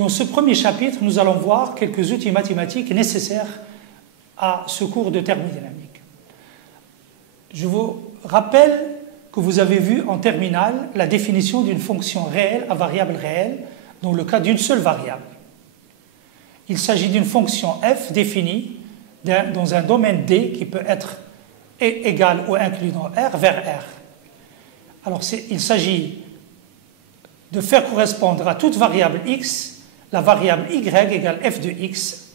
Dans ce premier chapitre, nous allons voir quelques outils mathématiques nécessaires à ce cours de thermodynamique. Je vous rappelle que vous avez vu en terminale la définition d'une fonction réelle à variable réelle dans le cas d'une seule variable. Il s'agit d'une fonction f définie dans un domaine D qui peut être égal ou inclus dans R vers R. Alors il s'agit de faire correspondre à toute variable x la variable y égale f de x.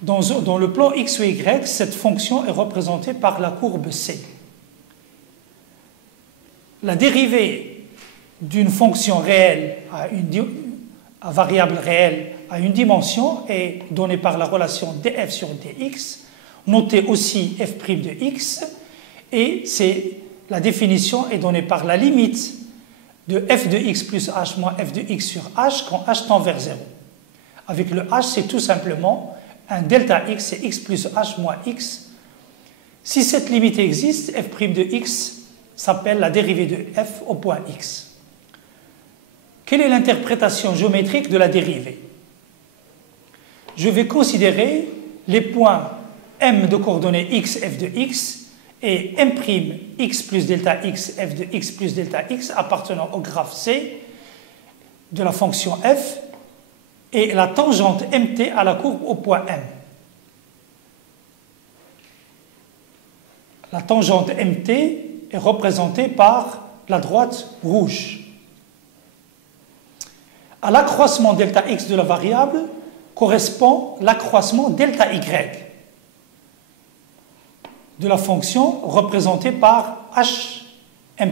Dans le plan x ou y, cette fonction est représentée par la courbe C. La dérivée d'une fonction réelle à variable réelle à une dimension est donnée par la relation df sur dx, notée aussi f' de x, et la définition est donnée par la limite de f de x plus h moins f de x sur h quand h tend vers 0. Avec le h, c'est tout simplement un delta x, c'est x plus h moins x. Si cette limite existe, f' de x s'appelle la dérivée de f au point x. Quelle est l'interprétation géométrique de la dérivée? Je vais considérer les points m de coordonnées x, f de x, et m' x plus delta x, f de x plus delta x appartenant au graphe C de la fonction f et la tangente mt à la courbe au point M. La tangente mt est représentée par la droite rouge. À l'accroissement delta x de la variable correspond l'accroissement delta y de la fonction représentée par Hm'.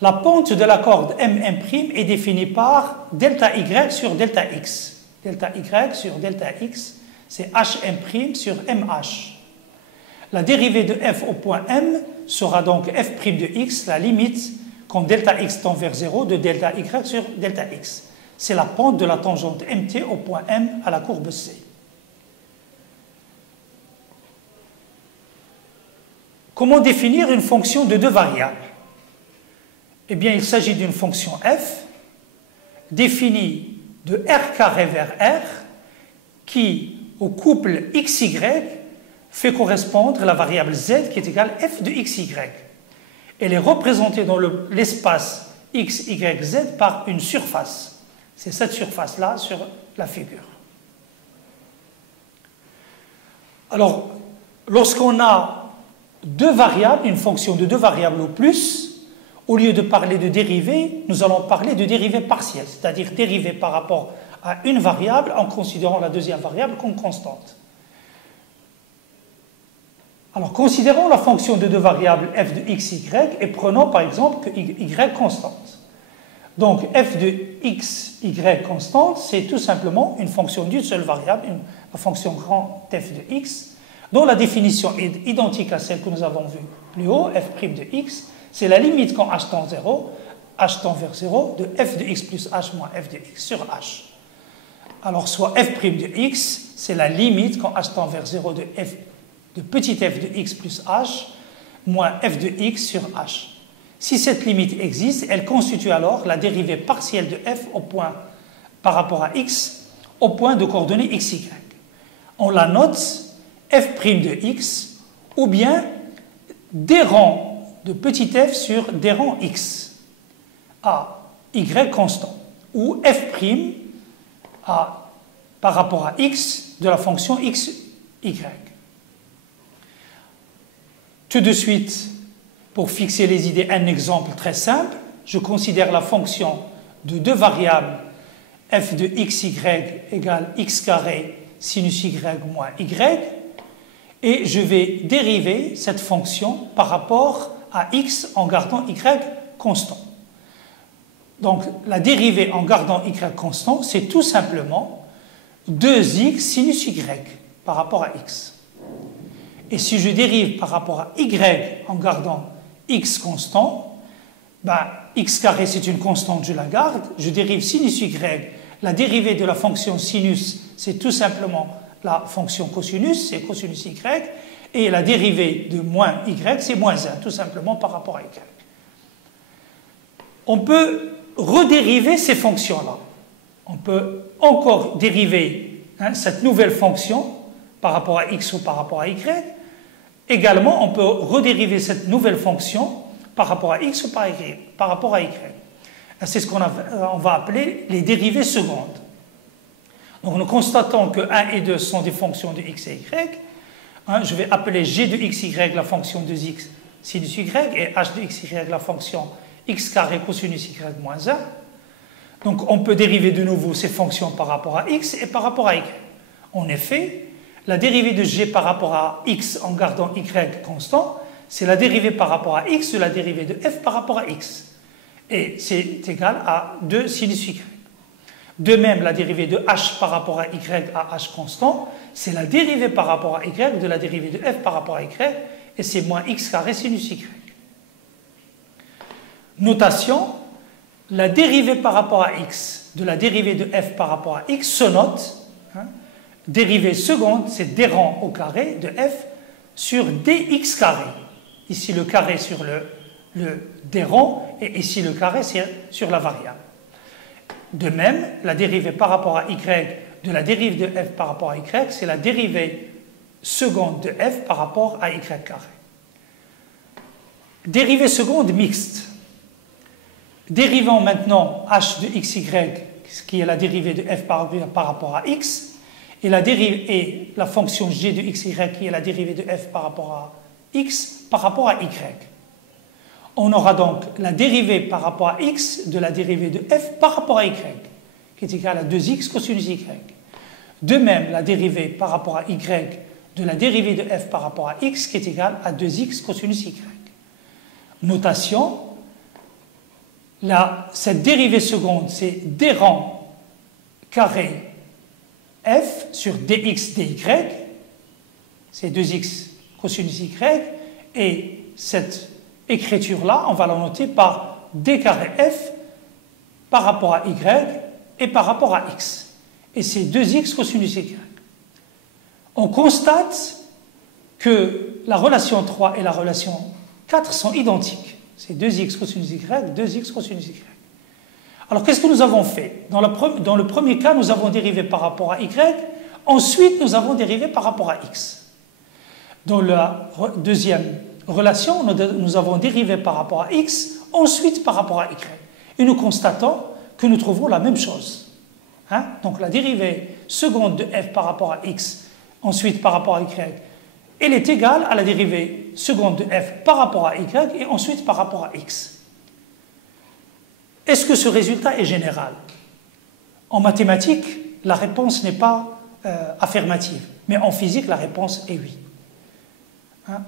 La pente de la corde M'M' est définie par delta y sur delta x. Delta y sur delta x, c'est H'M' sur MH. La dérivée de f au point M sera donc f' de x, la limite quand delta x tend vers 0 de delta y sur delta x. C'est la pente de la tangente mt au point M à la courbe C. Comment définir une fonction de deux variables? Eh bien, il s'agit d'une fonction f définie de r carré vers r qui, au couple xy, fait correspondre la variable z qui est égale f de xy. Elle est représentée dans l'espace x, y, z par une surface. C'est cette surface-là sur la figure. Alors, lorsqu'on a deux variables, une fonction de deux variables ou plus, au lieu de parler de dérivée, nous allons parler de dérivée partielle, c'est-à-dire dérivée par rapport à une variable en considérant la deuxième variable comme constante. Alors, considérons la fonction de deux variables f de x, y et prenons par exemple que y constante. Donc, f de x, y constante, c'est tout simplement une fonction d'une seule variable, la fonction grand f de x, dont la définition est identique à celle que nous avons vue plus haut, f' de x, c'est la limite quand h tend vers 0, de f de x plus h moins f de x sur h. Alors, soit f' de x, c'est la limite quand h tend vers 0 de petit f de x plus h moins f de x sur h. Si cette limite existe, elle constitue alors la dérivée partielle de f au point, par rapport à x, au point de coordonnées xy. On la note f' de x, ou bien des rangs de petit f sur des rangs x, à y constant, ou f' par rapport à x de la fonction x, y. Tout de suite, pour fixer les idées, un exemple très simple, je considère la fonction de deux variables f de xy égale x carré sinus y moins y, et je vais dériver cette fonction par rapport à x en gardant y constant. Donc la dérivée en gardant y constant, c'est tout simplement 2x sinus y par rapport à x. Et si je dérive par rapport à y en gardant x constant, x carré c'est une constante, je la garde, je dérive sinus y, la dérivée de la fonction sinus c'est tout simplement la fonction cosinus, c'est cosinus y, et la dérivée de moins y c'est moins 1, tout simplement par rapport à y. On peut redériver ces fonctions-là. On peut encore dériver cette nouvelle fonction par rapport à x ou par rapport à y. Également, on peut redériver cette nouvelle fonction par rapport à x ou par rapport à y. C'est ce qu'on va appeler les dérivées secondes. Donc nous constatons que 1 et 2 sont des fonctions de x et y. Je vais appeler g de xy la fonction de x sinus y et h de xy la fonction x carré cosinus y moins 1. Donc on peut dériver de nouveau ces fonctions par rapport à x et par rapport à y. En effet, la dérivée de g par rapport à x en gardant y constant, c'est la dérivée par rapport à x de la dérivée de f par rapport à x. Et c'est égal à 2 sinus y. De même, la dérivée de h par rapport à y à h constant, c'est la dérivée par rapport à y de la dérivée de f par rapport à y, et c'est moins x carré sinus y. Notation, la dérivée par rapport à x de la dérivée de f par rapport à x se note. Dérivée seconde, c'est d rang au carré de f sur dx carré. Ici le carré sur le d rang et ici le carré sur la variable. De même, la dérivée par rapport à y de la dérivée de f par rapport à y, c'est la dérivée seconde de f par rapport à y carré. Dérivée seconde mixte. Dérivons maintenant h de xy, qui est la dérivée de f par rapport à x, et la fonction g de xy, qui est la dérivée de f par rapport à x, par rapport à y. On aura donc la dérivée par rapport à x de la dérivée de f par rapport à y, qui est égale à 2x cosinus y. De même, la dérivée par rapport à y de la dérivée de f par rapport à x, qui est égale à 2x cosinus y. Notation, cette dérivée seconde, c'est d rang carré f sur dx dy, c'est 2x cosinus y, et cette écriture-là, on va la noter par d carré f par rapport à y et par rapport à x. Et c'est 2x cosinus y. On constate que la relation 3 et la relation 4 sont identiques. C'est 2x cosinus y, 2x cosinus y. Alors qu'est-ce que nous avons fait? Dans le premier cas, nous avons dérivé par rapport à y, ensuite nous avons dérivé par rapport à x. Dans la deuxième relation, nous avons dérivé par rapport à x, ensuite par rapport à y. Et nous constatons que nous trouvons la même chose. Donc la dérivée seconde de f par rapport à x, ensuite par rapport à y, elle est égale à la dérivée seconde de f par rapport à y et ensuite par rapport à x. Est-ce que ce résultat est général? En mathématiques, la réponse n'est pas affirmative, mais en physique, la réponse est oui.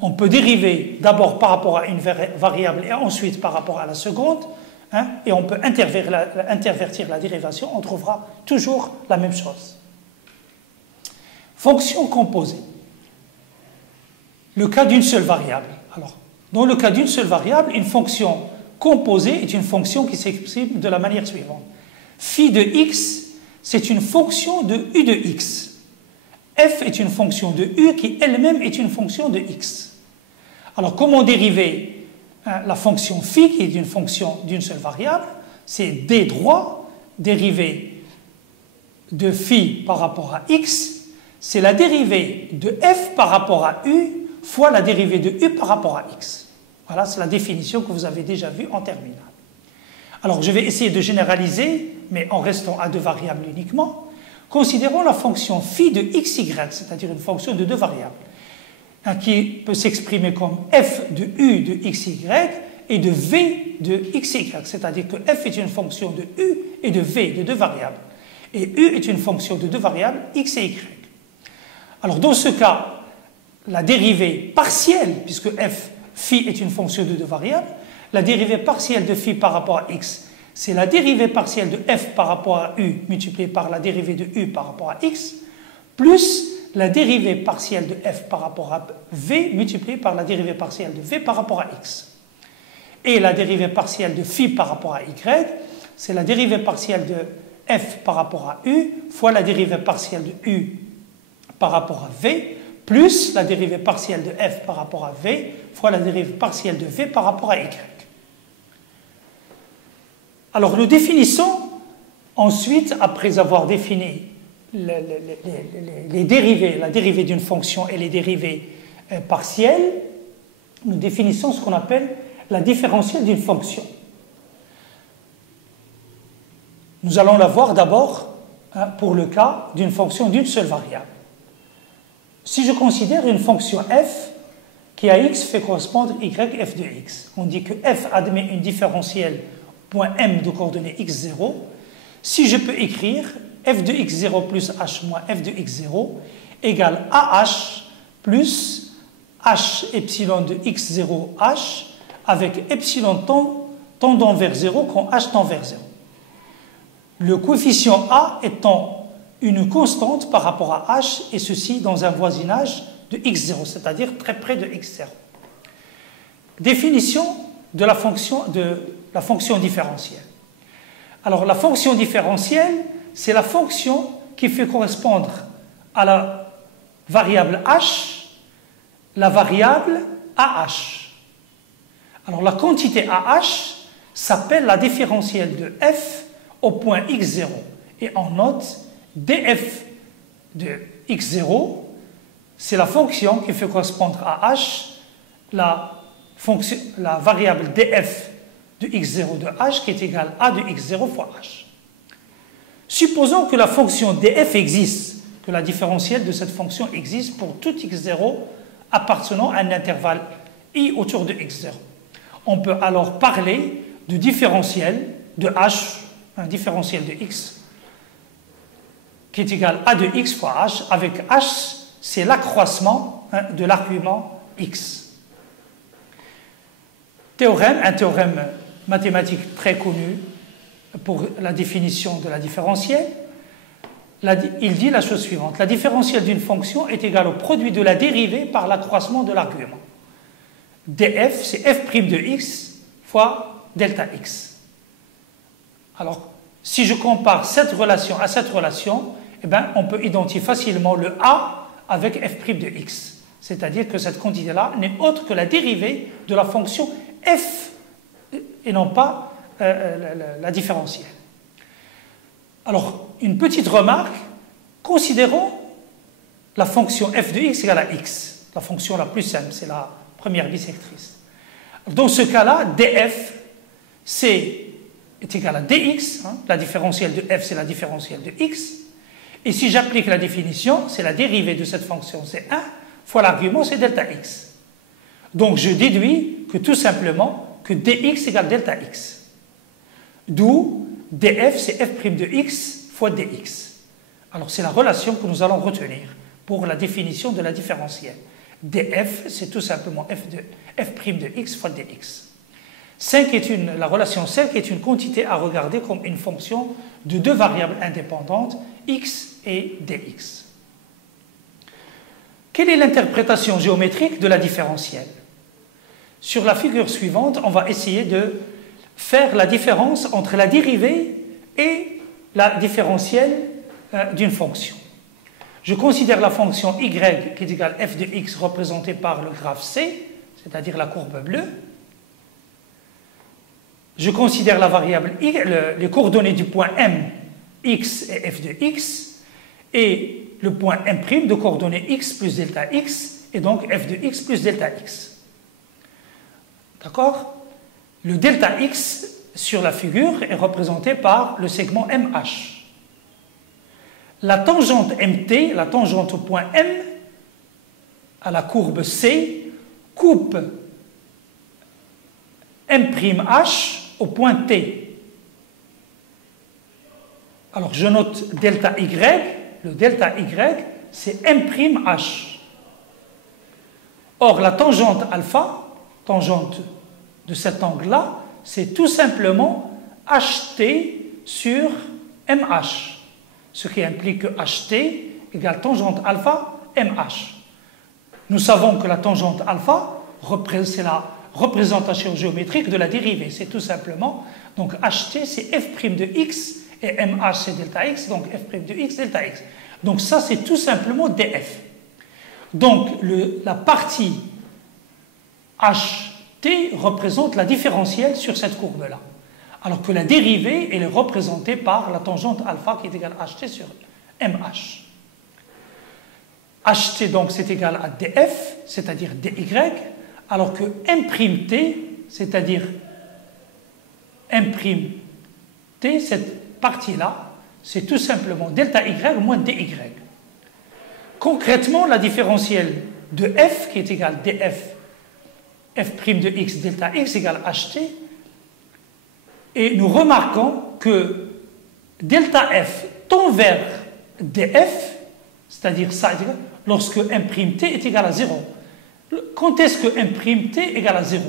On peut dériver d'abord par rapport à une variable et ensuite par rapport à la seconde, et on peut intervertir la dérivation, on trouvera toujours la même chose. Fonction composée. Le cas d'une seule variable. Alors, dans le cas d'une seule variable, une fonction composée est une fonction qui s'exprime de la manière suivante. Phi de x, c'est une fonction de u de x. F est une fonction de u qui elle-même est une fonction de x. Alors, comment dériver la fonction phi, qui est une fonction d'une seule variable? C'est d droit, dérivée de phi par rapport à x, c'est la dérivée de f par rapport à u fois la dérivée de u par rapport à x. Voilà, c'est la définition que vous avez déjà vue en terminale. Alors, je vais essayer de généraliser, mais en restant à deux variables uniquement. Considérons la fonction phi de xy, c'est-à-dire une fonction de deux variables, qui peut s'exprimer comme f de u de xy et de v de xy, c'est-à-dire que f est une fonction de u et de v de deux variables, et u est une fonction de deux variables x et y. Alors, dans ce cas, la dérivée partielle, puisque f, phi est une fonction de deux variables, la dérivée partielle de phi par rapport à x, c'est la dérivée partielle de f par rapport à u multipliée par la dérivée de u par rapport à x, plus la dérivée partielle de f par rapport à v multipliée par la dérivée partielle de v par rapport à x. Et la dérivée partielle de phi par rapport à y, c'est la dérivée partielle de f par rapport à u fois la dérivée partielle de u par rapport à v, plus la dérivée partielle de f par rapport à v fois la dérivée partielle de v par rapport à y. Alors nous définissons ensuite, après avoir défini les dérivés, la dérivée d'une fonction et les dérivés partiels, nous définissons ce qu'on appelle la différentielle d'une fonction. Nous allons la voir d'abord pour le cas d'une fonction d'une seule variable. Si je considère une fonction f qui à x fait correspondre y f de x, on dit que f admet une différentielle point m de coordonnées x0. Si je peux écrire f de x0 plus h moins f de x0 égale ah plus h epsilon de x0h avec epsilon tendant vers 0 quand h tend vers 0. Le coefficient a étant une constante par rapport à h, et ceci dans un voisinage de x0, c'est-à-dire très près de x0. Définition de la fonction différentielle. Alors la fonction différentielle, c'est la fonction qui fait correspondre à la variable h, la variable ah. Alors la quantité ah s'appelle la différentielle de f au point x0, et on note df de x0, c'est la fonction qui fait correspondre à h, la variable df de x0 de h qui est égale à de x0 fois h. Supposons que la fonction df existe, que la différentielle de cette fonction existe pour tout x0 appartenant à un intervalle i autour de x0. On peut alors parler de différentiel de h, un différentiel de x, qui est égal à de x fois h, avec h, c'est l'accroissement de l'argument x. Un théorème mathématique très connu pour la définition de la différentielle, il dit la chose suivante: la différentielle d'une fonction est égale au produit de la dérivée par l'accroissement de l'argument. df, c'est f' de x fois delta x. Alors, si je compare cette relation à cette relation, eh bien, on peut identifier facilement le a avec f' de x. C'est-à-dire que cette quantité-là n'est autre que la dérivée de la fonction f et non pas la différentielle. Alors, une petite remarque, considérons la fonction f de x égale à x, la fonction la plus simple, c'est la première bisectrice. Dans ce cas-là, df est égal à dx, la différentielle de f c'est la différentielle de x, et si j'applique la définition, c'est la dérivée de cette fonction, c'est 1, fois l'argument, c'est delta x. Donc je déduis que tout simplement que dx égale delta x. D'où df c'est f' de x fois dx. Alors c'est la relation que nous allons retenir pour la définition de la différentielle. df c'est tout simplement f' de x fois dx. La relation 5 est une quantité à regarder comme une fonction de deux variables indépendantes, x et dx. Quelle est l'interprétation géométrique de la différentielle? Sur la figure suivante, on va essayer de faire la différence entre la dérivée et la différentielle d'une fonction. Je considère la fonction y qui est égale f de x représentée par le graphe C, c'est-à-dire la courbe bleue. Je considère la variable y, les coordonnées du point M, x et f de x, et le point M' de coordonnées x plus delta x, et donc f de x plus delta x. D'accord? Le delta x sur la figure est représenté par le segment MH. La tangente MT, la tangente au point M, à la courbe C, coupe M'H au point T. Alors je note delta Y, le delta Y, c'est M'H. Or la tangente alpha, tangente de cet angle-là, c'est tout simplement HT sur MH, ce qui implique que HT égale tangente alpha MH. Nous savons que la tangente alpha, c'est la représentation géométrique de la dérivée, c'est tout simplement, donc HT c'est f' de x et MH c'est delta x, donc f' de x delta x. Donc ça c'est tout simplement df. Donc la partie HT représente la différentielle sur cette courbe-là. alors que la dérivée elle est représentée par la tangente alpha qui est égale à ht sur mh. ht donc c'est égal à df, c'est-à-dire dy, alors que m'T, c'est-à-dire m'T, cette partie-là, c'est tout simplement delta y moins dy. Concrètement, la différentielle de f qui est égale df f' de x delta x égale ht, et nous remarquons que delta f tend vers df, c'est-à-dire ça, lorsque m'T est égal à 0. Quand est-ce que m'T est égal à 0?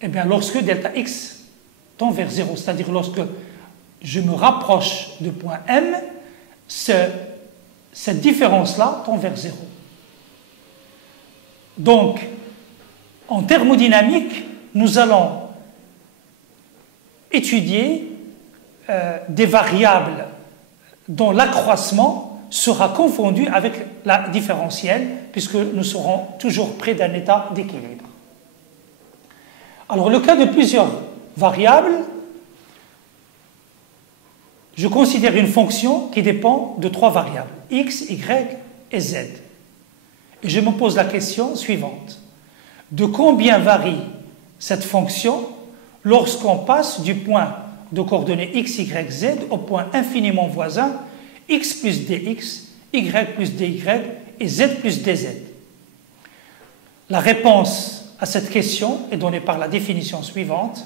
Eh bien, lorsque delta x tend vers 0, c'est-à-dire lorsque je me rapproche du point M, cette différence-là tend vers 0. Donc, en thermodynamique, nous allons étudier des variables dont l'accroissement sera confondu avec la différentielle, puisque nous serons toujours près d'un état d'équilibre. Alors, le cas de plusieurs variables, je considère une fonction qui dépend de 3 variables, x, y et z. Et je me pose la question suivante. De combien varie cette fonction lorsqu'on passe du point de coordonnées x, y, z au point infiniment voisin x plus dx, y plus dy et z plus dz? La réponse à cette question est donnée par la définition suivante.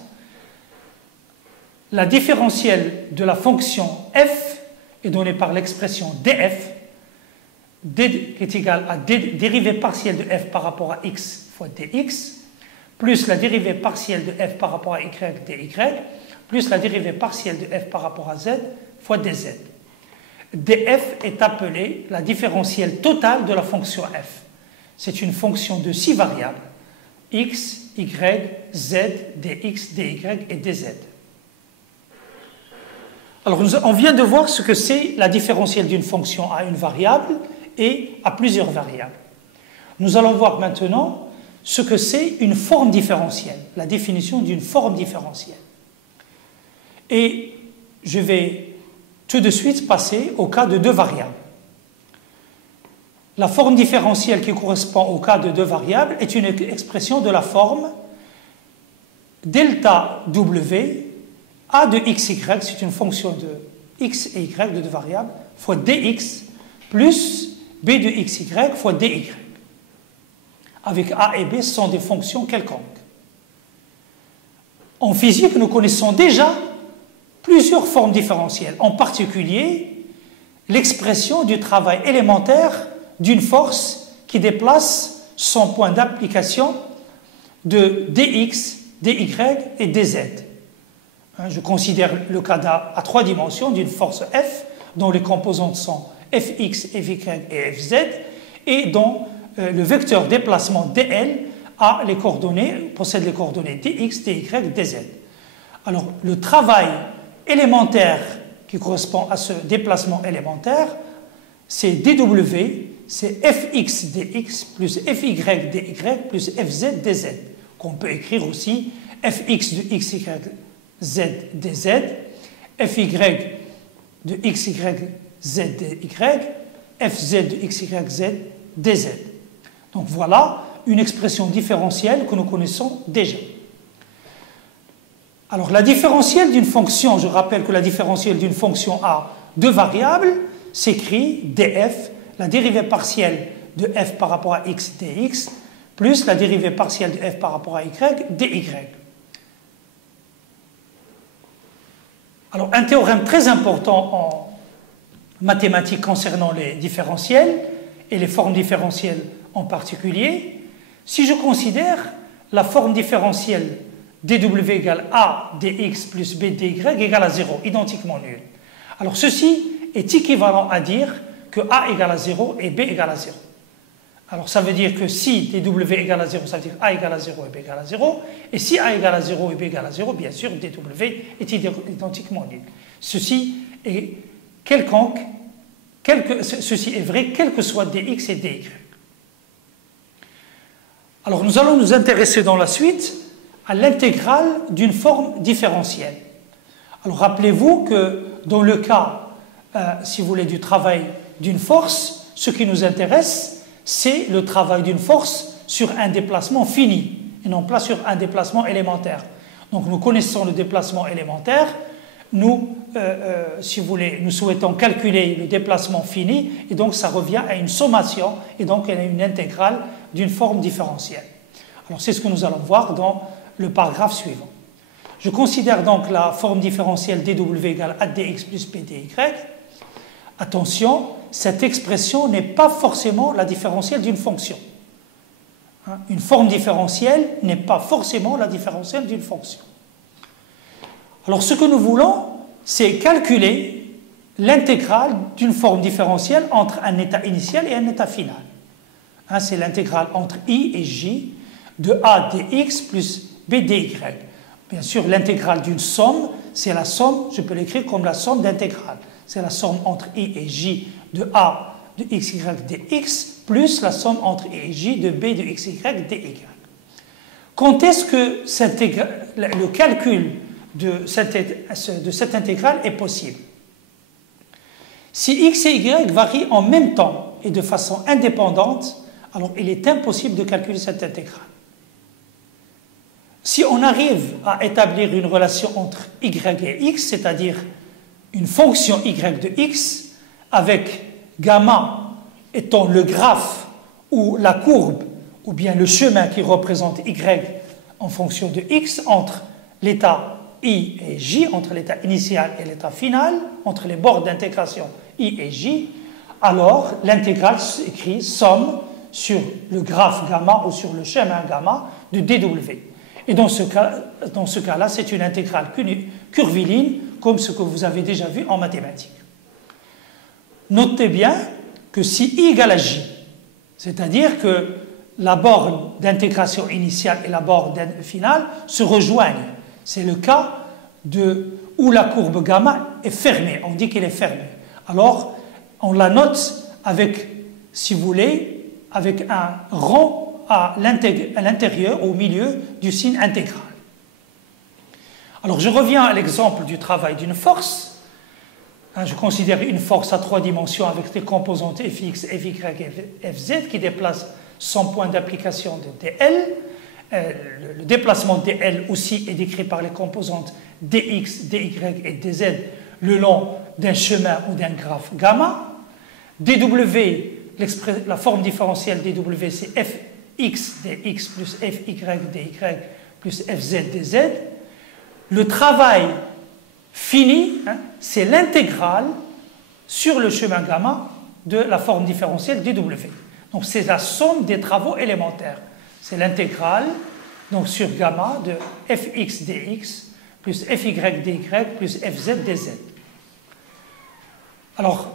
La différentielle de la fonction f est donnée par l'expression df, d est égal à dérivée partielle de f par rapport à x fois dx, plus la dérivée partielle de f par rapport à y dy, plus la dérivée partielle de f par rapport à z fois dz. df est appelée la différentielle totale de la fonction f. C'est une fonction de 6 variables, x, y, z, dx, dy et dz. Alors, on vient de voir ce que c'est la différentielle d'une fonction à une variable et à plusieurs variables. Nous allons voir maintenant ce que c'est une forme différentielle, la définition d'une forme différentielle. Et je vais tout de suite passer au cas de 2 variables. La forme différentielle qui correspond au cas de 2 variables est une expression de la forme delta w a de xy, c'est une fonction de x et y de 2 variables, fois dx plus b de xy fois dy. Avec a et b, ce sont des fonctions quelconques. En physique, nous connaissons déjà plusieurs formes différentielles, en particulier l'expression du travail élémentaire d'une force qui déplace son point d'application de dx, dy et dz. Je considère le cas à 3 dimensions d'une force F dont les composantes sont Fx, Fy et Fz et dont le vecteur déplacement dl possède les coordonnées dx, dy, dz. Alors le travail élémentaire qui correspond à ce déplacement élémentaire, c'est dw, c'est Fx dx plus Fy dy plus Fz dz, qu'on peut écrire aussi Fx de xy z dz, Fy de xy z dy, Fz de xy z dz. Donc voilà une expression différentielle que nous connaissons déjà. Alors la différentielle d'une fonction, je rappelle que la différentielle d'une fonction a 2 variables, s'écrit df, la dérivée partielle de f par rapport à x dx, plus la dérivée partielle de f par rapport à y dy. Alors, un théorème très important en mathématiques concernant les différentiels et les formes différentielles en particulier, si je considère la forme différentielle dw égale a dx plus b dy égale à 0, identiquement nul. Alors, ceci est équivalent à dire que a égale à 0 et b égale à 0. Alors, ça veut dire que si dw égale à 0, ça veut dire a égale à 0 et b égale à 0. Et si a égale à 0 et b égale à 0, bien sûr, dw est identiquement nul. Ceci est quelconque, ceci est vrai quel que soit dx et dy. Alors, nous allons nous intéresser dans la suite à l'intégrale d'une forme différentielle. Alors rappelez-vous que dans le cas, si vous voulez, du travail d'une force, ce qui nous intéresse, c'est le travail d'une force sur un déplacement fini, et non pas sur un déplacement élémentaire. Donc nous connaissons le déplacement élémentaire, nous, si vous voulez, nous souhaitons calculer le déplacement fini, et donc ça revient à une sommation, et donc à une intégrale d'une forme différentielle. Alors c'est ce que nous allons voir dans le paragraphe suivant. Je considère donc la forme différentielle dw égale a dx plus b dy. Attention, cette expression n'est pas forcément la différentielle d'une fonction. Une forme différentielle n'est pas forcément la différentielle d'une fonction. Alors ce que nous voulons, c'est calculer l'intégrale d'une forme différentielle entre un état initial et un état final. C'est l'intégrale entre i et j de a dx plus b dy. Bien sûr, l'intégrale d'une somme, c'est la somme, je peux l'écrire comme la somme d'intégrales. C'est la somme entre i et j de a de xy dx plus la somme entre i et j de b de xy dy. Quand est-ce que le calcul de cette intégrale est possible? Si x et y varient en même temps et de façon indépendante, alors il est impossible de calculer cette intégrale. Si on arrive à établir une relation entre y et x, c'est-à-dire une fonction y de x, avec gamma étant le graphe ou la courbe, ou bien le chemin qui représente y en fonction de x, entre l'état i et j, entre l'état initial et l'état final, entre les bords d'intégration i et j, alors l'intégrale s'écrit somme sur le graphe gamma ou sur le chemin gamma de dw. Et dans ce cas-là, c'est une intégrale curviligne, comme ce que vous avez déjà vu en mathématiques. Notez bien que si i égale à j, c'est-à-dire que la borne d'intégration initiale et la borne finale se rejoignent. C'est le cas où la courbe gamma est fermée. On dit qu'elle est fermée. Alors, on la note avec, si vous voulez, avec un rond à l'intérieur, au milieu du signe intégral. Alors, je reviens à l'exemple du travail d'une force. Je considère une force à 3 dimensions avec des composantes fx, fy et fz qui déplacent son point d'application de dl. Le déplacement dl aussi est décrit par les composantes dx, dy et dz le long d'un chemin ou d'un graphe gamma. dw, la forme différentielle dw, c'est fx dx plus fy dy plus fz dz. Le travail fini, c'est l'intégrale sur le chemin gamma de la forme différentielle dw. Donc c'est la somme des travaux élémentaires. C'est l'intégrale donc sur gamma de fx dx plus fy dy plus fz dz. Alors,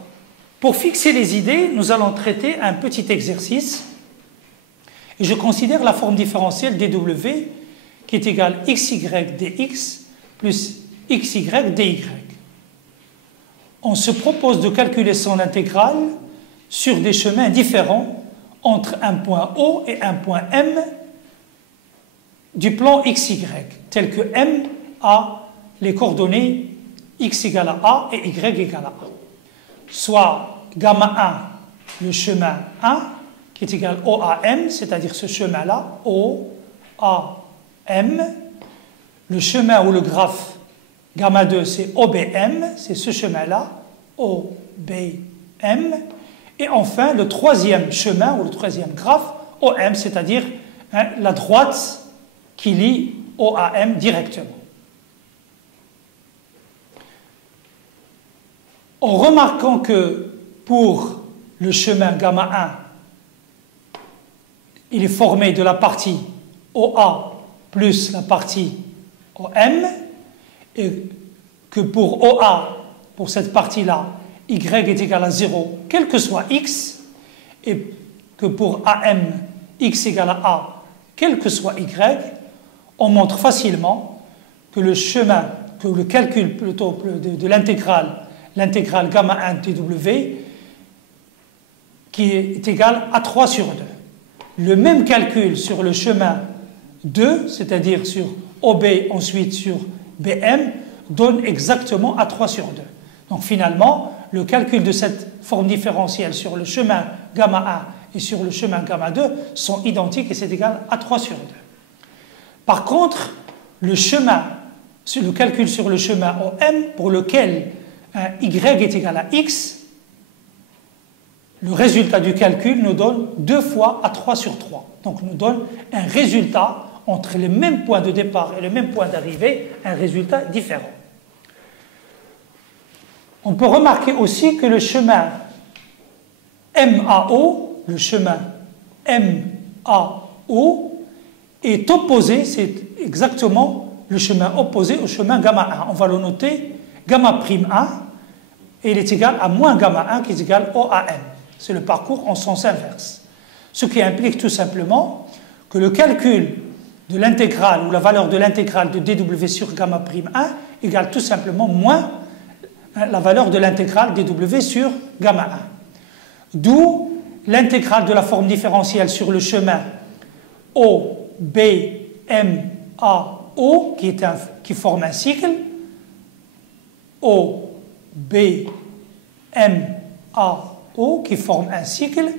pour fixer les idées, nous allons traiter un petit exercice. Et je considère la forme différentielle dw qui est égale xy dx plus xy dy. On se propose de calculer son intégrale sur des chemins différents entre un point O et un point M du plan XY, tel que M a les coordonnées x égale à A et y égale à A. Soit gamma 1, le chemin 1, qui est égal O à M, c'est-à-dire ce chemin-là, O, A, M. Le chemin ou le graphe gamma 2, c'est OBM, c'est ce chemin-là, OBM. Et enfin, le troisième chemin ou le troisième graphe, OM, c'est-à-dire la droite qui lie O à M directement. En remarquant que pour le chemin gamma 1, il est formé de la partie OA plus la partie OM, et que pour OA, pour cette partie-là, Y est égal à 0, quel que soit X, et que pour AM, X égale à A, quel que soit Y, on montre facilement que le chemin, que le calcul plutôt de l'intégrale gamma 1 tw, qui est égal à 3 sur 2. Le même calcul sur le chemin 2, c'est-à-dire sur OB, ensuite sur BM, donne exactement A3 sur 2. Donc finalement, le calcul de cette forme différentielle sur le chemin gamma 1 et sur le chemin gamma 2 sont identiques et c'est égal à 3 sur 2. Par contre, le calcul sur le chemin OM pour lequel y est égal à x, le résultat du calcul nous donne 2 fois A3 sur 3. Donc nous donne un résultat entre les mêmes points de départ et le même point d'arrivée, un résultat différent. On peut remarquer aussi que le chemin MAO, est opposé, c'est exactement le chemin opposé au chemin gamma 1. On va le noter gamma prime 1 et il est égal à moins gamma 1 qui est égal au AM. C'est le parcours en sens inverse. Ce qui implique tout simplement que le calcul de l'intégrale ou la valeur de l'intégrale de dw sur gamma prime 1 égale tout simplement moins la valeur de l'intégrale dw sur gamma 1. D'où l'intégrale de la forme différentielle sur le chemin OBMAO qui forme un cycle, OBMAO qui forme un cycle,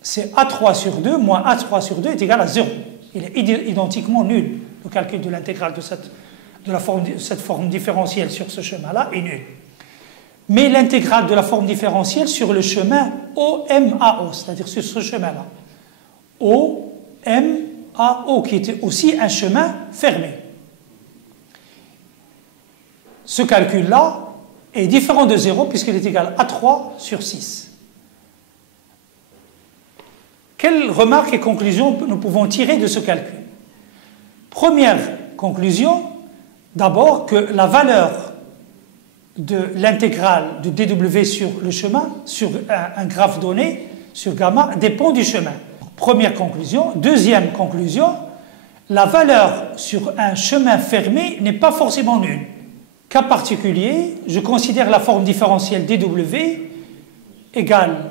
c'est A3 sur 2 moins A3 sur 2 est égal à 0. Il est identiquement nul. Le calcul de l'intégrale de cette forme différentielle sur ce chemin-là est nul. Mais l'intégrale de la forme différentielle sur le chemin OMAO, c'est-à-dire sur ce chemin-là, OMAO, qui était aussi un chemin fermé. Ce calcul-là est différent de 0 puisqu'il est égal à 3 sur 6. Quelles remarques et conclusions nous pouvons tirer de ce calcul? Première conclusion, d'abord que la valeur de l'intégrale de dw sur le chemin, sur un graphe donné, sur gamma, dépend du chemin. Première conclusion. Deuxième conclusion, la valeur sur un chemin fermé n'est pas forcément nulle. Cas particulier, je considère la forme différentielle dw égale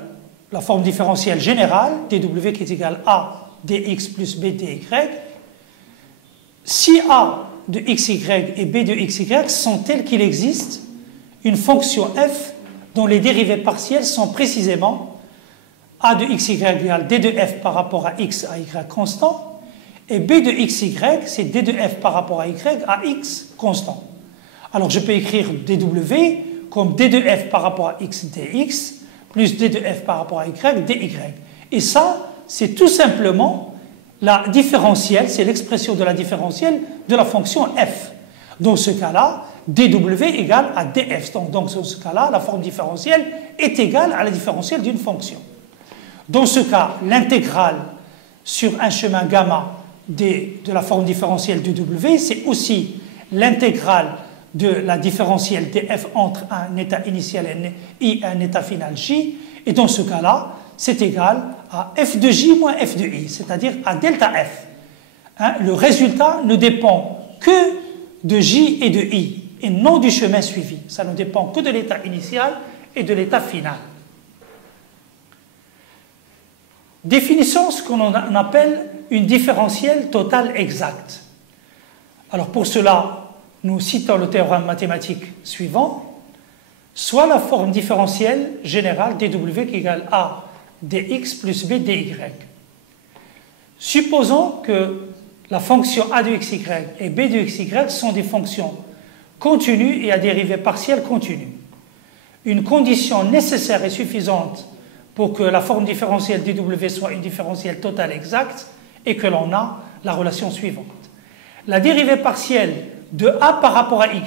la forme différentielle générale, dw qui est égale a dx plus b dy. Si a de xy et b de xy sont telles qu'il existe une fonction f dont les dérivées partielles sont précisément a de xy égale d de f par rapport à x à y constant et b de xy c'est d de f par rapport à y à x constant. Alors je peux écrire dw comme d de f par rapport à x dx plus d de f par rapport à y dy. Et ça, c'est tout simplement la différentielle, c'est l'expression de la différentielle de la fonction f. Dans ce cas-là, dw égale à df. Donc dans ce cas-là, la forme différentielle est égale à la différentielle d'une fonction. Dans ce cas, l'intégrale sur un chemin gamma de la forme différentielle de w, c'est aussi l'intégrale de la différentielle df entre un état initial i et un état final j. Et dans ce cas-là, c'est égal à f de j moins f de i, c'est-à-dire à delta f. Le résultat ne dépend que de j et de i, et non du chemin suivi. Ça ne dépend que de l'état initial et de l'état final. Définissons ce qu'on appelle une différentielle totale exacte. Alors pour cela, nous citons le théorème mathématique suivant, soit la forme différentielle générale dw qui égale a dx plus b dy. Supposons que la fonction a de xy et b de xy sont des fonctions continues et à dérivée partielle continue. Une condition nécessaire et suffisante pour que la forme différentielle dw soit une différentielle totale exacte est que l'on a la relation suivante. La dérivée partielle de a par rapport à y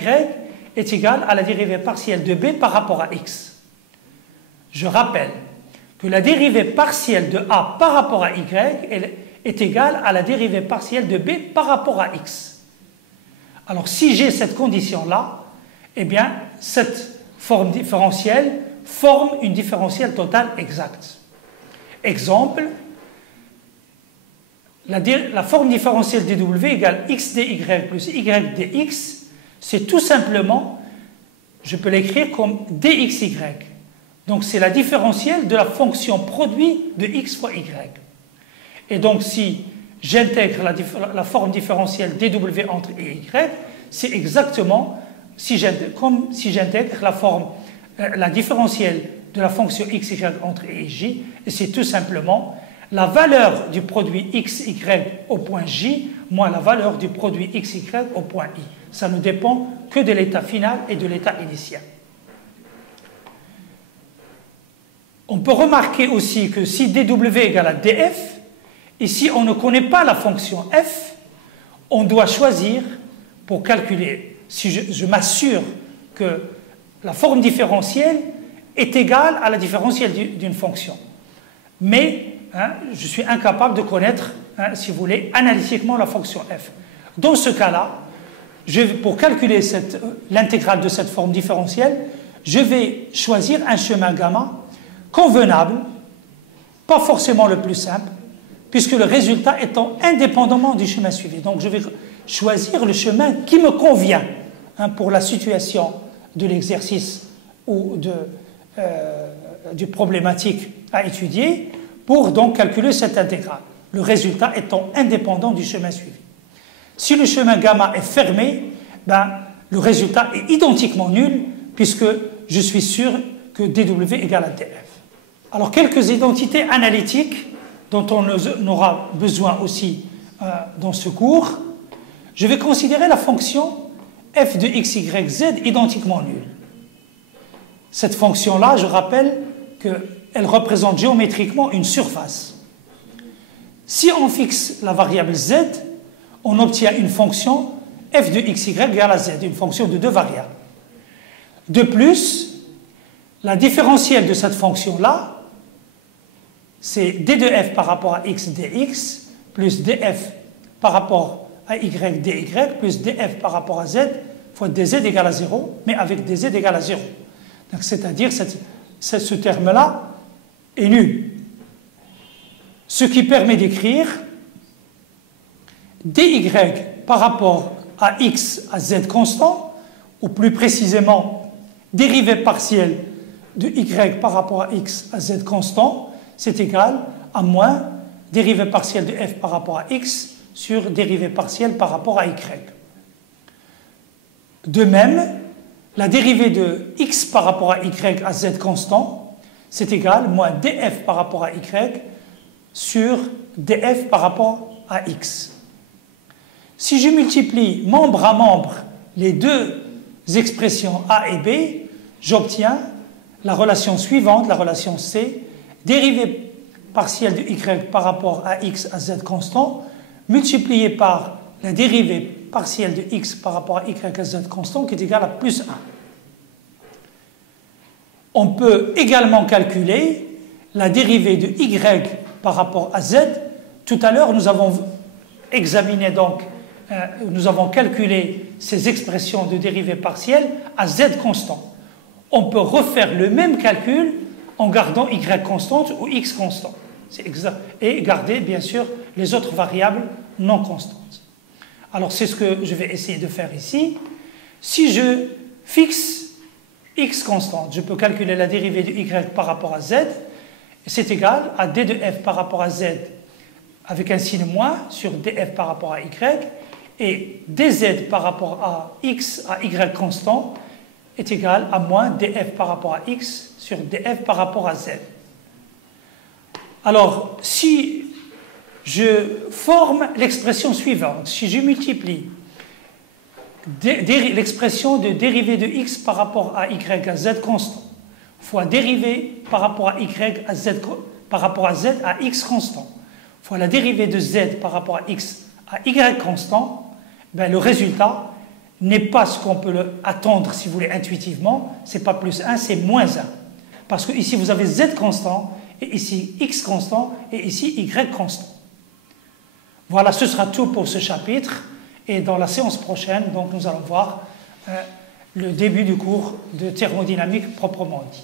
est égale à la dérivée partielle de b par rapport à x. Je rappelle que la dérivée partielle de a par rapport à y est égale à la dérivée partielle de b par rapport à x. Alors si j'ai cette condition-là, eh bien cette forme différentielle forme une différentielle totale exacte. Exemple, la forme différentielle dw égale x dy plus y dx, c'est tout simplement, je peux l'écrire comme dxy. Donc c'est la différentielle de la fonction produit de x fois y. Et donc si j'intègre la forme différentielle dw entre y, c'est exactement comme si j'intègre la forme, la différentielle de la fonction x, y entre e et j, et c'est tout simplement la valeur du produit x, y au point j moins la valeur du produit x, y au point i. Ça ne dépend que de l'état final et de l'état initial. On peut remarquer aussi que si dw égale à df, ici on ne connaît pas la fonction f, on doit choisir pour calculer, si je m'assure que la forme différentielle est égale à la différentielle d'une fonction. Mais je suis incapable de connaître, si vous voulez, analytiquement la fonction f. Dans ce cas-là, pour calculer l'intégrale de cette forme différentielle, je vais choisir un chemin gamma convenable, pas forcément le plus simple, puisque le résultat étant indépendamment du chemin suivi. Donc je vais choisir le chemin qui me convient pour la situation de l'exercice ou du problématique à étudier, pour donc calculer cette intégrale, le résultat étant indépendant du chemin suivi. Si le chemin gamma est fermé, le résultat est identiquement nul, puisque je suis sûr que dw égale à df. Alors, quelques identités analytiques dont on aura besoin aussi dans ce cours. Je vais considérer la fonction f de x, y, z identiquement nulle. Cette fonction-là, je rappelle qu'elle représente géométriquement une surface. Si on fixe la variable z, on obtient une fonction f de x, y égale à z, une fonction de deux variables. De plus, la différentielle de cette fonction-là, c'est d de f par rapport à x dx, plus df par rapport à y dy, plus df par rapport à z, fois dz égale à 0, mais avec dz égale à 0. C'est-à-dire ce terme-là est nul. Ce qui permet d'écrire dy par rapport à x à z constant, ou plus précisément dérivée partielle de y par rapport à x à z constant, c'est égal à moins dérivée partielle de f par rapport à x sur dérivée partielle par rapport à y. De même, la dérivée de x par rapport à y à z constant, c'est égal à moins df par rapport à y sur df par rapport à x. Si je multiplie membre à membre les deux expressions a et b, j'obtiens la relation suivante, la relation C, dérivée partielle de y par rapport à x à z constant, multipliée par la dérivée partielle de x par rapport à y à z constant, qui est égale à plus 1. On peut également calculer la dérivée de y par rapport à z. Tout à l'heure, nous avons examiné donc, nous avons calculé ces expressions de dérivée partielle à z constant. On peut refaire le même calcul en gardant y constante ou x constant. Et garder, bien sûr, les autres variables non constantes. Alors, c'est ce que je vais essayer de faire ici. Si je fixe x constante, je peux calculer la dérivée de y par rapport à z. C'est égal à d de f par rapport à z avec un signe moins sur df par rapport à y. Et dz par rapport à x à y constant est égal à moins df par rapport à x sur df par rapport à z. Alors, si je forme l'expression suivante, si je multiplie l'expression de dérivée de x par rapport à y à z constant fois dérivée par rapport à y à z par rapport à z à x constant fois la dérivée de z par rapport à x à y constant, le résultat n'est pas ce qu'on peut attendre, si vous voulez, intuitivement. C'est pas plus 1, c'est moins 1. Parce que ici, vous avez z constant, et ici x constant, et ici y constant. Voilà, ce sera tout pour ce chapitre. Et dans la séance prochaine, donc, nous allons voir le début du cours de thermodynamique proprement dit.